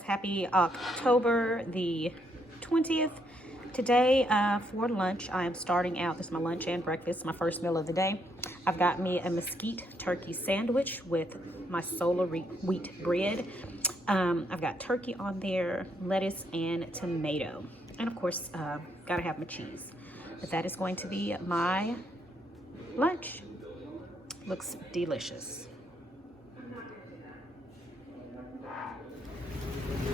guys, happy October the 20th. Today for lunch, I am starting out, this is my lunch and breakfast, my first meal of the day. I've got me a mesquite turkey sandwich with my solar wheat bread. I've got turkey on there, lettuce and tomato. And of course, gotta have my cheese. But that is going to be my lunch. Looks delicious.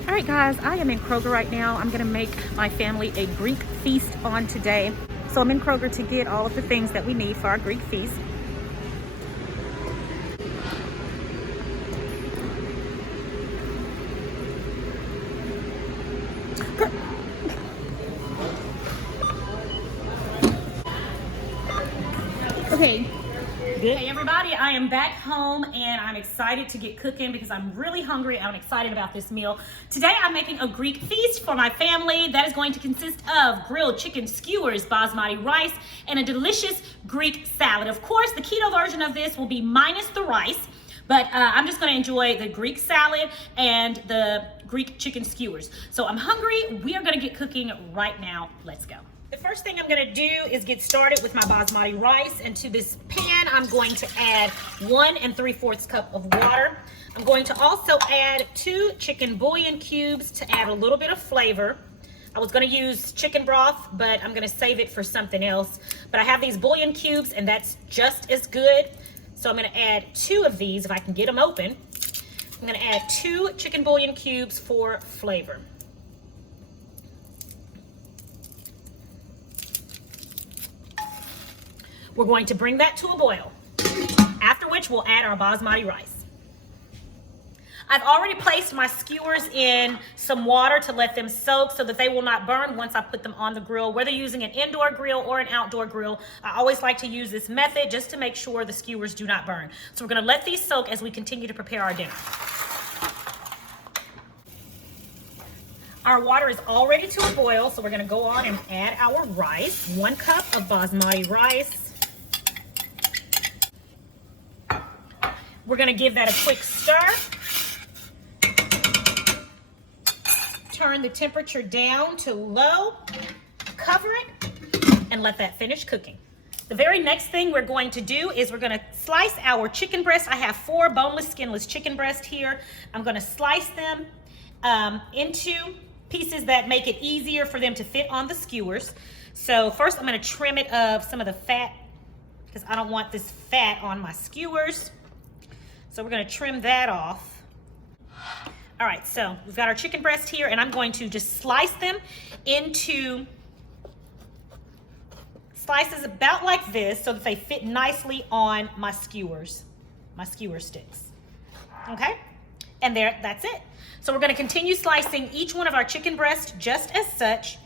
All right, guys, I am in Kroger right now. I'm gonna make my family a Greek feast on today. So I'm in Kroger to get all of the things that we need for our Greek feast. Okay. Good. Hey everybody, I am back home and I'm excited to get cooking because I'm really hungry. I'm excited about this meal. Today I'm making a Greek feast for my family that is going to consist of grilled chicken skewers, basmati rice, and a delicious Greek salad. Of course, the keto version of this will be minus the rice, but I'm just going to enjoy the Greek salad and the Greek chicken skewers. So I'm hungry. We are going to get cooking right now. Let's go. The first thing I'm gonna do is get started with my basmati rice, and to this pan I'm going to add 1 3/4 cup of water. I'm going to also add 2 chicken bouillon cubes to add a little bit of flavor. I was gonna use chicken broth, but I'm gonna save it for something else. But I have these bouillon cubes and that's just as good. So I'm gonna add 2 of these if I can get them open. I'm gonna add 2 chicken bouillon cubes for flavor. We're going to bring that to a boil, after which we'll add our basmati rice. I've already placed my skewers in some water to let them soak so that they will not burn once I put them on the grill. Whether using an indoor grill or an outdoor grill, I always like to use this method just to make sure the skewers do not burn. So we're gonna let these soak as we continue to prepare our dinner. Our water is all ready to a boil, so we're gonna go on and add our rice. 1 cup of basmati rice. We're gonna give that a quick stir. Turn the temperature down to low, cover it, and let that finish cooking. The very next thing we're going to do is we're gonna slice our chicken breast. I have 4 boneless, skinless chicken breast here. I'm gonna slice them into pieces that make it easier for them to fit on the skewers. So first I'm gonna trim it of some of the fat because I don't want this fat on my skewers. So we're gonna trim that off. All right, so we've got our chicken breast here and I'm going to just slice them into slices about like this so that they fit nicely on my skewers, my skewer sticks. Okay, and there, that's it. So we're gonna continue slicing each one of our chicken breasts just as such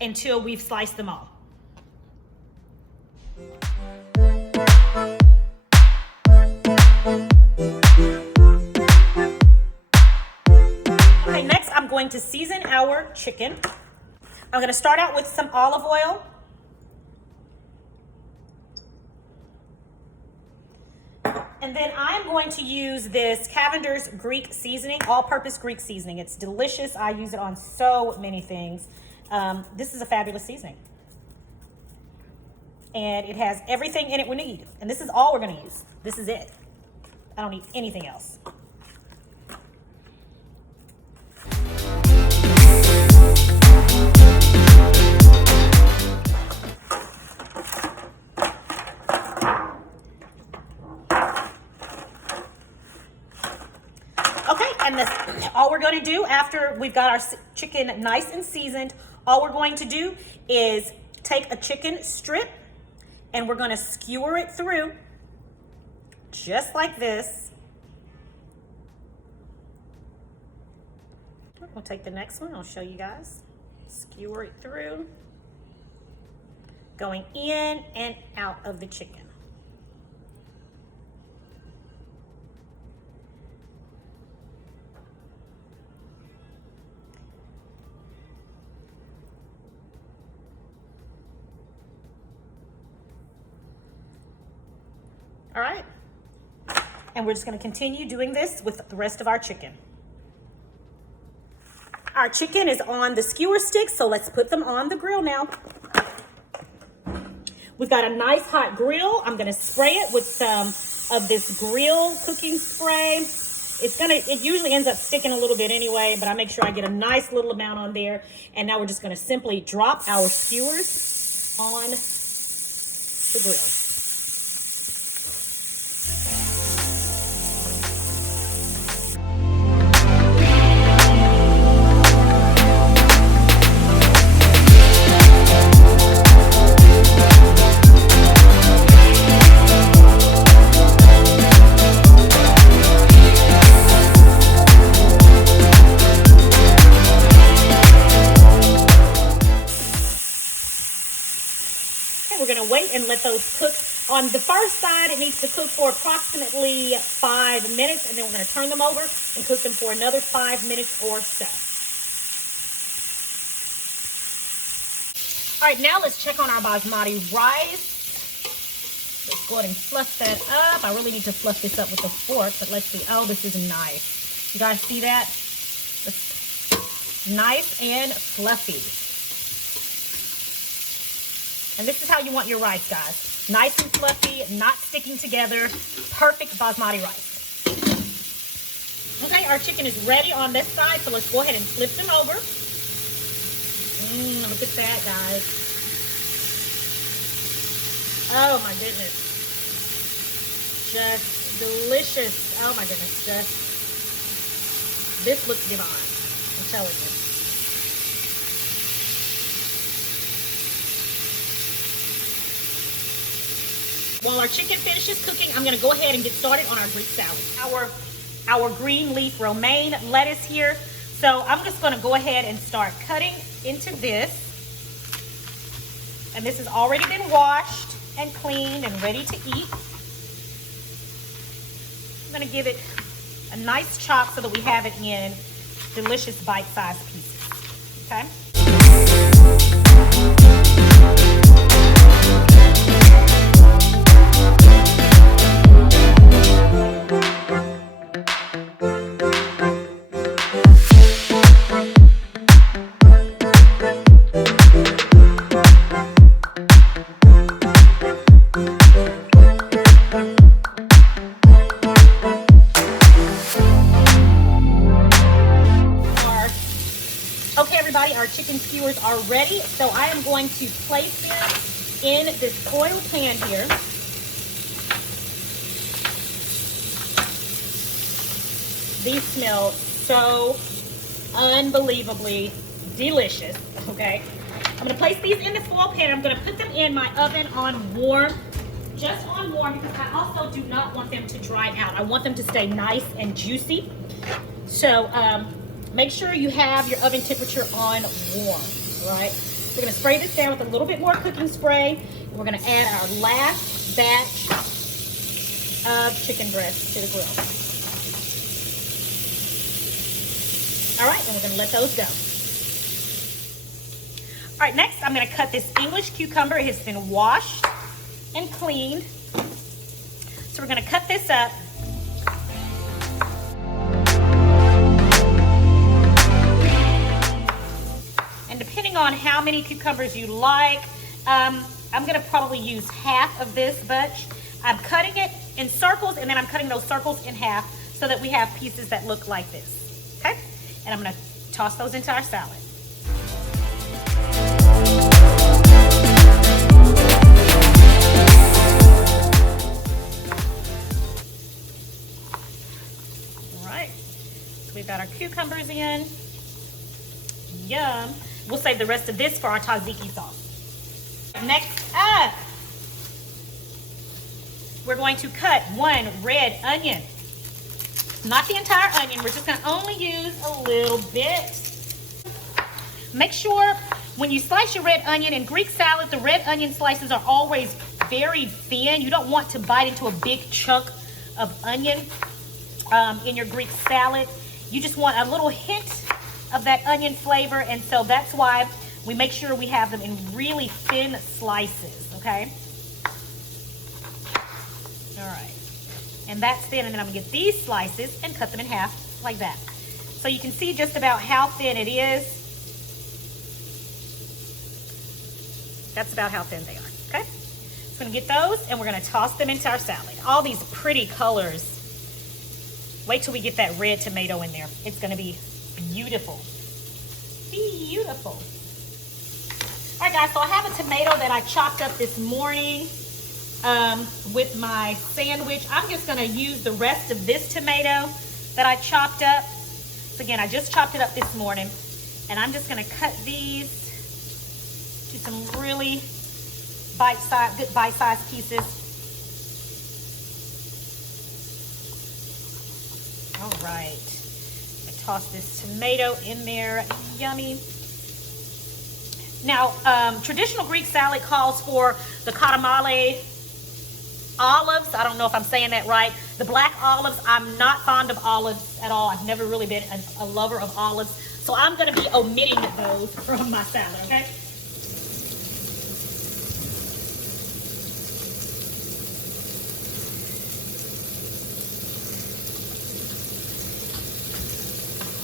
until we've sliced them all. Okay, next I'm going to season our chicken. I'm gonna start out with some olive oil. And then I'm going to use this Cavender's Greek seasoning, all-purpose Greek seasoning. It's delicious. I use it on so many things. This is a fabulous seasoning. And it has everything in it we need. And this is all we're gonna use. This is it. I don't need anything else. And this, all we're going to do after we've got our chicken nice and seasoned, all we're going to do is take a chicken strip and we're going to skewer it through just like this. We'll take the next one. I'll show you guys. Skewer it through, going in and out of the chicken. All right, and we're just gonna continue doing this with the rest of our chicken. Our chicken is on the skewer sticks, so let's put them on the grill now. We've got a nice hot grill. I'm gonna spray it with some of this grill cooking spray. It usually ends up sticking a little bit anyway, but I make sure I get a nice little amount on there. And now we're just gonna simply drop our skewers on the grill. We're gonna wait and let those cook. On the first side, it needs to cook for approximately 5 minutes, and then we're gonna turn them over and cook them for another 5 minutes or so. All right, now let's check on our basmati rice. Let's go ahead and fluff that up. I really need to fluff this up with a fork, but let's see. Oh, this is nice. You guys see that? It's nice and fluffy. And this is how you want your rice, guys. Nice and fluffy, not sticking together. Perfect basmati rice. Okay, our chicken is ready on this side, so let's go ahead and flip them over. Look at that, guys. Oh my goodness. Just delicious. Oh my goodness, this looks divine, I'm telling you. While our chicken finishes cooking, I'm gonna go ahead and get started on our Greek salad. Our green leaf romaine lettuce here. So I'm just gonna go ahead and start cutting into this. And this has already been washed and cleaned and ready to eat. I'm gonna give it a nice chop so that we have it in delicious bite-sized pieces, okay? Our chicken skewers are ready, so I am going to place them in this oil pan here. These smell so unbelievably delicious, okay? I'm gonna place these in the foil pan. I'm gonna put them in my oven on warm, just on warm, because I also do not want them to dry out. I want them to stay nice and juicy. So, make sure you have your oven temperature on warm, all right? We're gonna spray this down with a little bit more cooking spray. We're gonna add our last batch of chicken breast to the grill. All right, and we're gonna let those go. All right, next I'm gonna cut this English cucumber. It has been washed and cleaned. So we're gonna cut this up. Depending on how many cucumbers you like, I'm gonna probably use half of this bunch. I'm cutting it in circles, and then I'm cutting those circles in half so that we have pieces that look like this, okay? And I'm gonna toss those into our salad. All right, so we've got our cucumbers in. Yum. We'll save the rest of this for our tzatziki sauce. Next up, we're going to cut one red onion. Not the entire onion, we're just gonna only use a little bit. Make sure when you slice your red onion in Greek salad, the red onion slices are always very thin. You don't want to bite into a big chunk of onion in your Greek salad. You just want a little hint of that onion flavor, and so that's why we make sure we have them in really thin slices, okay? All right, and that's thin, and then I'm gonna get these slices and cut them in half like that. so you can see just about how thin it is. That's about how thin they are, okay? So I'm gonna get those and we're gonna toss them into our salad. All these pretty colors. Wait till we get that red tomato in there. It's gonna be beautiful. Beautiful. All right, guys, so I have a tomato that I chopped up this morning with my sandwich. I'm just gonna use the rest of this tomato that I chopped up. So again, I just chopped it up this morning, and I'm just gonna cut these to some really good bite-sized pieces. All right, I toss this tomato in there, yummy. Now, traditional Greek salad calls for the katamale olives. I don't know if I'm saying that right. The black olives, I'm not fond of olives at all. I've never really been a lover of olives. So I'm gonna be omitting those from my salad, okay?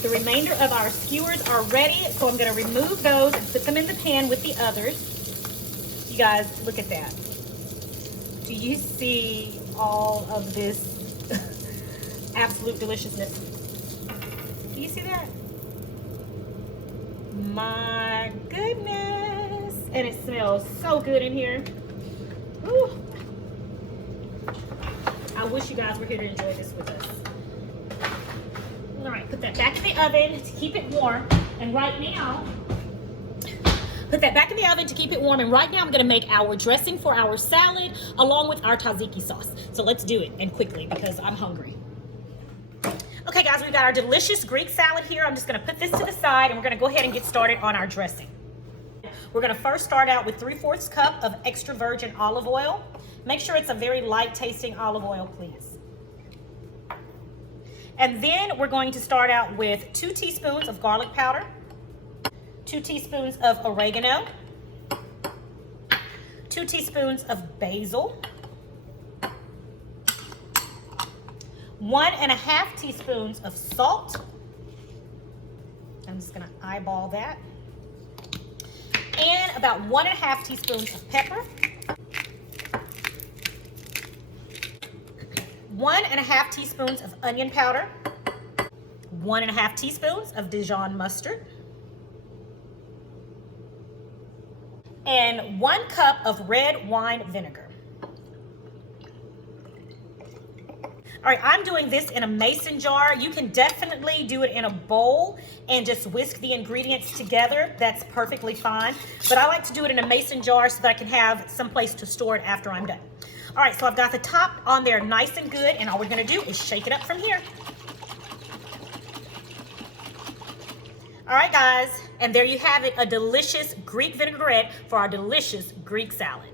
The remainder of our skewers are ready, so I'm gonna remove those and put them in the pan with the others. You guys, look at that. Do you see all of this absolute deliciousness? Do you see that? My goodness. And it smells so good in here. Woo. I wish you guys were here to enjoy this with us. All right, put that back in the oven to keep it warm. And right now, put that back in the oven to keep it warm. And right now I'm gonna make our dressing for our salad along with our tzatziki sauce. So let's do it, and quickly, because I'm hungry. Okay guys, we've got our delicious Greek salad here. I'm just gonna put this to the side and we're gonna go ahead and get started on our dressing. We're gonna first start out with 3/4 cup of extra virgin olive oil. Make sure it's a very light tasting olive oil, please. And then we're going to start out with 2 teaspoons of garlic powder, 2 teaspoons of oregano, 2 teaspoons of basil, 1.5 teaspoons of salt. I'm just gonna eyeball that. And about 1.5 teaspoons of pepper, 1.5 teaspoons of onion powder, 1.5 teaspoons of Dijon mustard, and 1 cup of red wine vinegar. All right, I'm doing this in a mason jar. You can definitely do it in a bowl and just whisk the ingredients together. That's perfectly fine. But I like to do it in a mason jar so that I can have some place to store it after I'm done. All right, so I've got the top on there nice and good, and all we're gonna do is shake it up from here. All right, guys, and there you have it, a delicious Greek vinaigrette for our delicious Greek salad.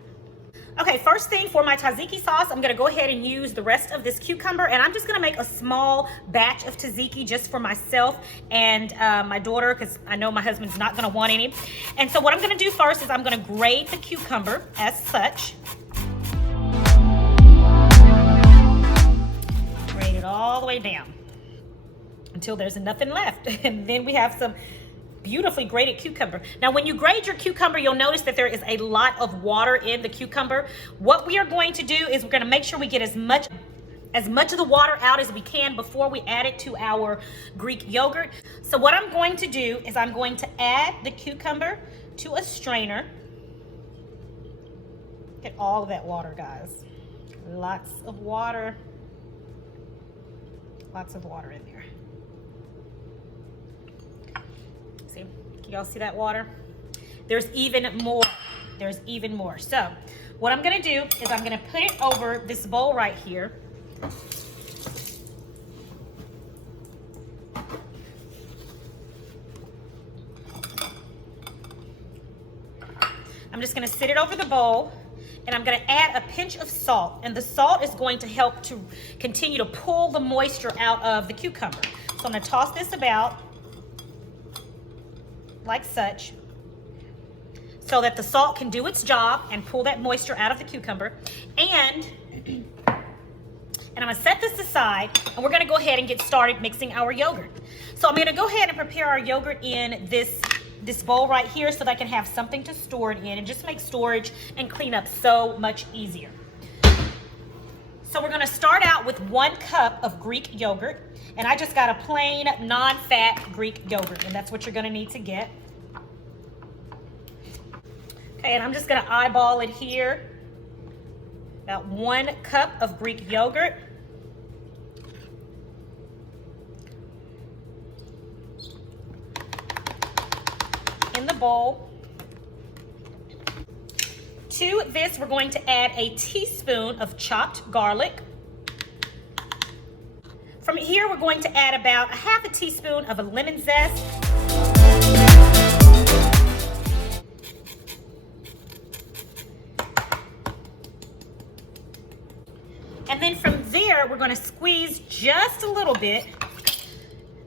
Okay, first thing for my tzatziki sauce, I'm gonna go ahead and use the rest of this cucumber, and I'm just gonna make a small batch of tzatziki just for myself and my daughter, because I know my husband's not gonna want any. And so what I'm gonna do first is I'm gonna grate the cucumber as such. Grate it all the way down until there's nothing left. And then we have some beautifully grated cucumber. Now, when you grate your cucumber, you'll notice that there is a lot of water in the cucumber. What we are going to do is we're going to make sure we get as much of the water out as we can before we add it to our Greek yogurt. So what I'm going to do is I'm going to add the cucumber to a strainer. Get all of that water, guys. Lots of water. Lots of water in there. See, can y'all see that water? There's even more. There's even more. So what I'm gonna do is I'm gonna put it over this bowl right here. I'm just gonna sit it over the bowl, and I'm gonna add a pinch of salt, and the salt is going to help to continue to pull the moisture out of the cucumber. So I'm gonna toss this about like such, so that the salt can do its job and pull that moisture out of the cucumber. And And I'm gonna set this aside, and we're gonna go ahead and get started mixing our yogurt. So I'm gonna go ahead and prepare our yogurt in this bowl right here so that I can have something to store it in and just make storage and clean up so much easier. So we're gonna start out with 1 cup of Greek yogurt, and I just got a plain non-fat Greek yogurt, and that's what you're gonna need to get. Okay, and I'm just gonna eyeball it here. About 1 cup of Greek yogurt. In the bowl. To this, we're going to add a teaspoon of chopped garlic. From here, we're going to add about 1/2 teaspoon of a lemon zest. And then from there, we're going to squeeze just a little bit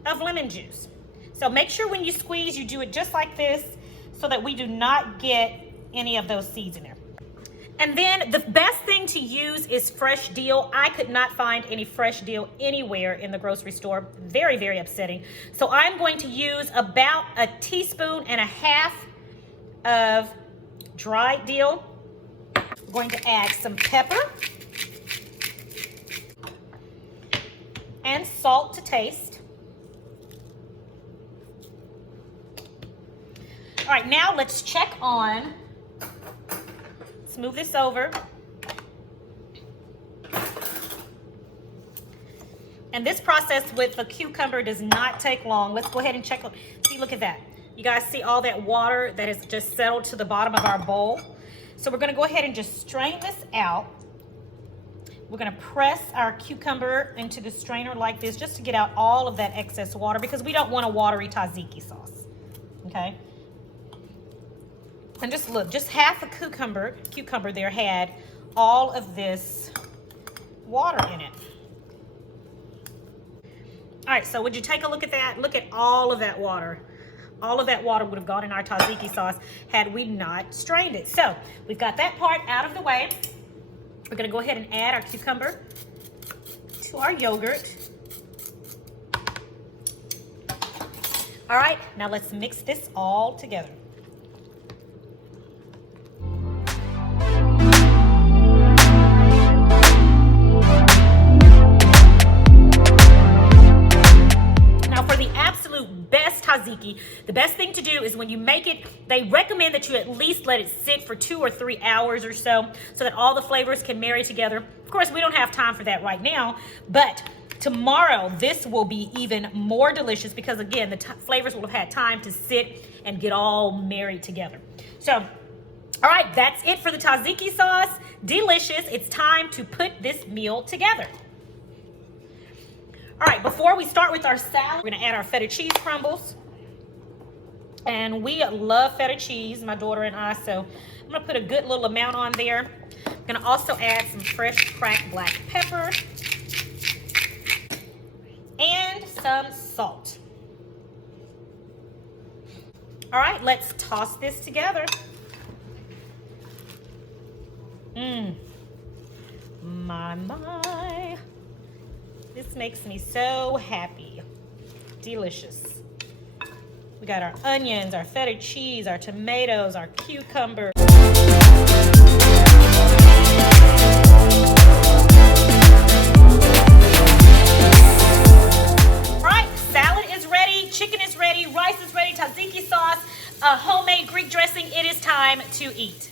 of lemon juice. So make sure when you squeeze, you do it just like this so that we do not get any of those seeds in there. And then the best thing to use is fresh dill. I could not find any fresh dill anywhere in the grocery store. Very, very upsetting. So I'm going to use about 1.5 teaspoons of dried dill. I'm going to add some pepper and salt to taste. All right, now let's check on. Let's move this over. And this process with the cucumber does not take long. Let's go ahead and check. See, look at that. You guys see all that water that has just settled to the bottom of our bowl? So we're gonna go ahead and just strain this out. We're gonna press our cucumber into the strainer like this just to get out all of that excess water because we don't want a watery tzatziki sauce, okay? And just look, just half a cucumber there had all of this water in it. All right, so would you take a look at that? Look at all of that water. All of that water would have gone in our tzatziki sauce had we not strained it. So we've got that part out of the way. We're gonna go ahead and add our cucumber to our yogurt. All right, now let's mix this all together. Tzatziki, the best thing to do is when you make it, they recommend that you at least let it sit for 2 or 3 hours or so that all the flavors can marry together. Of course, we don't have time for that right now, but tomorrow this will be even more delicious because again, the flavors will have had time to sit and get all married together. So, all right, that's it for the tzatziki sauce. Delicious. It's time to put this meal together. All right, before we start with our salad, we're gonna add our feta cheese crumbles. And we love feta cheese, my daughter and I, so I'm gonna put a good little amount on there. I'm gonna also add some fresh cracked black pepper and some salt. All right, let's toss this together. My. This makes me so happy. Delicious. We got our onions, our feta cheese, our tomatoes, our cucumber. All right, salad is ready, chicken is ready, rice is ready, tzatziki sauce, a homemade Greek dressing. It is time to eat.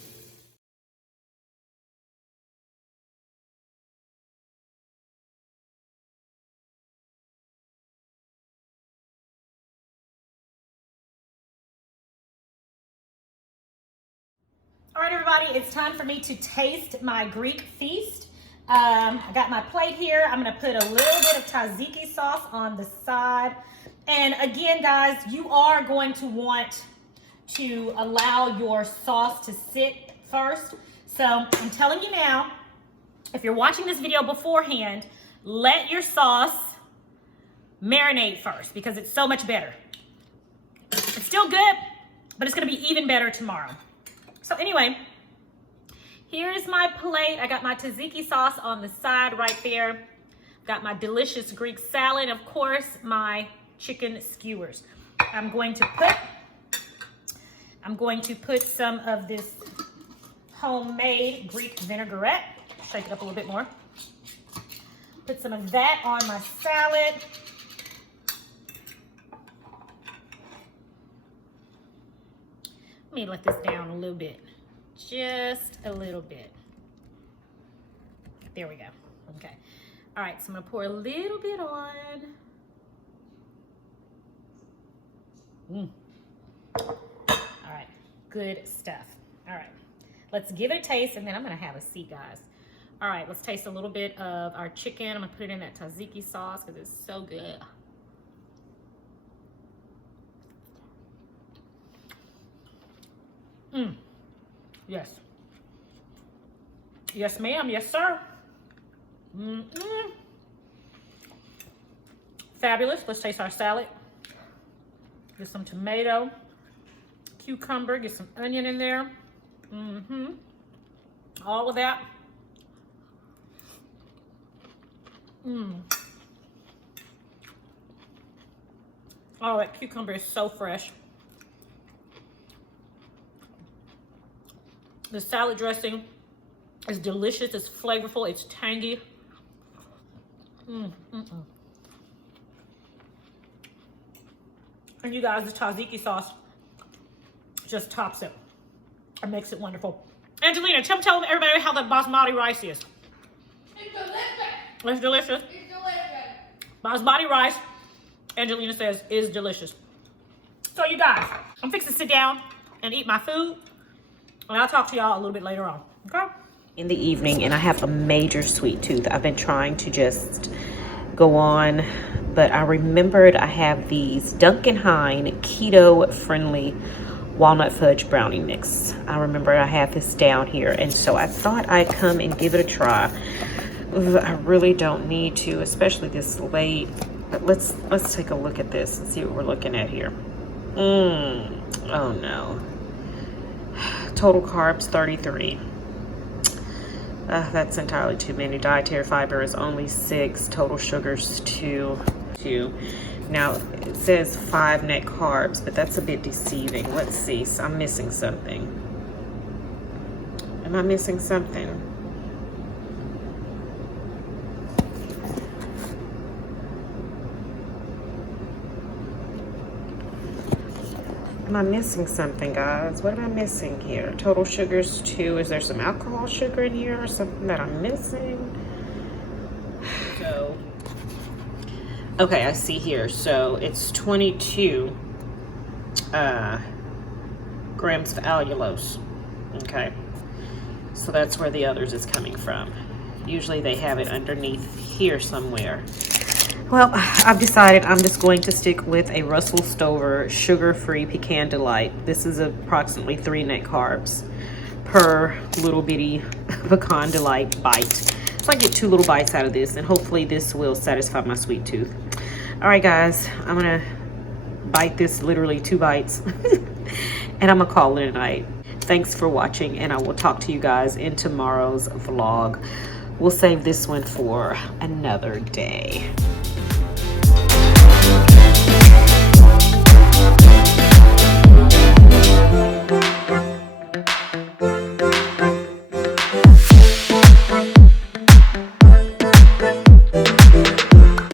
All right, everybody, it's time for me to taste my Greek feast. I got my plate here. I'm gonna put a little bit of tzatziki sauce on the side. And again, guys, you are going to want to allow your sauce to sit first. So I'm telling you now, if you're watching this video beforehand, let your sauce marinate first because it's so much better. It's still good, but it's gonna be even better tomorrow. So anyway, here is my plate. I got my tzatziki sauce on the side right there. Got my delicious Greek salad, of course, my chicken skewers. I'm going to put some of this homemade Greek vinaigrette. Shake it up a little bit more. Put some of that on my salad. Let me let this down a little bit. Just a little bit. There we go. Okay. All right, so I'm gonna pour a little bit on. All right, good stuff. All right, let's give it a taste, and then I'm gonna have a seat, guys. All right, let's taste a little bit of our chicken. I'm gonna put it in that tzatziki sauce because it's so good. Yes. Yes, ma'am. Yes, sir. Fabulous. Let's taste our salad. Get some tomato, cucumber, get some onion in there. All of that. Oh, that cucumber is so fresh. The salad dressing is delicious. It's flavorful. It's tangy. And you guys, the tzatziki sauce just tops it. It makes it wonderful. Angelina, tell everybody how the basmati rice is. It's delicious. It's delicious. It's delicious. Basmati rice, Angelina says, is delicious. So you guys, I'm fixing to sit down and eat my food. And I'll talk to y'all a little bit later on, okay? In the evening, and I have a major sweet tooth. I've been trying to just go on, but I remembered I have these Duncan Hine keto-friendly walnut fudge brownie mix. I remember I have this down here, and so I thought I'd come and give it a try. I really don't need to, especially this late. But let's take a look at this and see what we're looking at here. Oh no. Total carbs 33. That's entirely too many. Dietary fiber is only 6. Total sugars 2. Now it says 5 net carbs, but that's a bit deceiving. Let's see. So I'm missing something. Am I missing something? Am I missing something, guys? What am I missing here? Total sugars 2. Is there some alcohol sugar in here or something that I'm missing? So, okay, I see here. So it's 22 grams of allulose. Okay, so that's where the others is coming from. Usually they have it underneath here somewhere. Well, I've decided I'm just going to stick with a Russell Stover sugar-free pecan delight. This is approximately 3 net carbs per little bitty pecan delight bite. So I get 2 little bites out of this, and hopefully this will satisfy my sweet tooth. All right, guys, I'm gonna bite this, literally 2 bites, and I'm gonna call it a night. Thanks for watching, and I will talk to you guys in tomorrow's vlog. We'll save this one for another day.